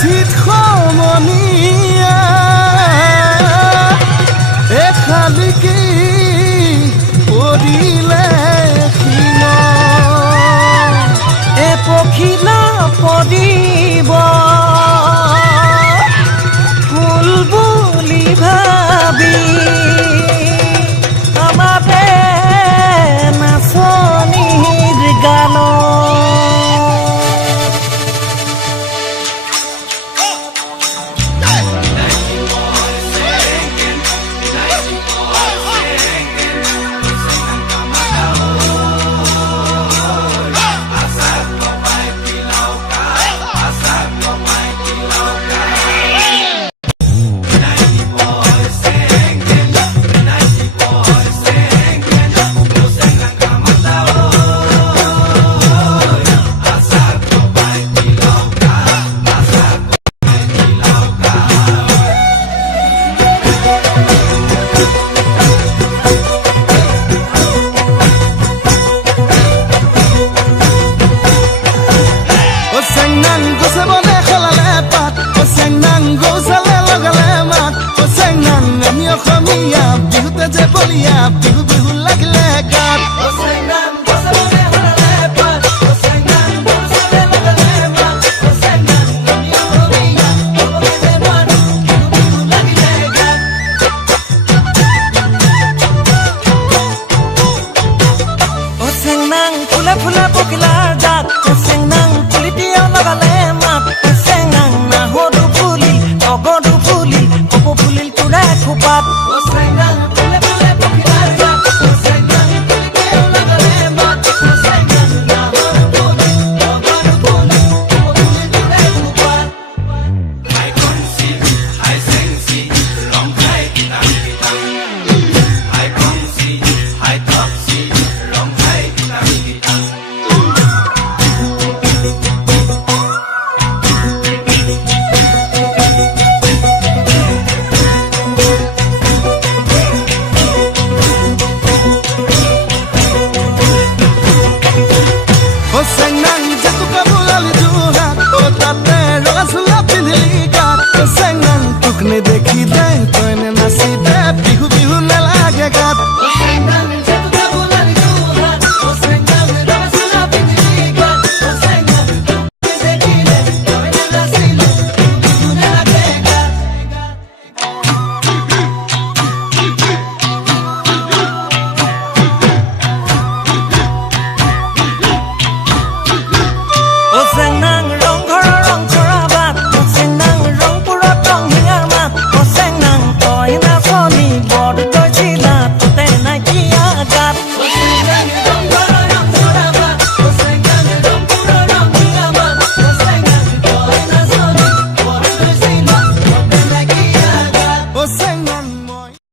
পিঠিত সমনীয়া এখালিকি পৰিলে শিল এ পখিলা পৰিব ফুল বুলি ভাবি আমাৰে নাচনীৰ গানত বিহু বিহু লাগিলে গাত ফুলে ফুলে পখিলাৰ জাত চেংনাং পুলিটিয়া লগালে মাত চেংনাং নাহৰু ফুলিল অগৰু ফুলিল কপৌ ফুলিল তোৰে খোপাত দেখিলে তইনে নাচিলে বিহু বিহু নালাগে গাত চেংনাং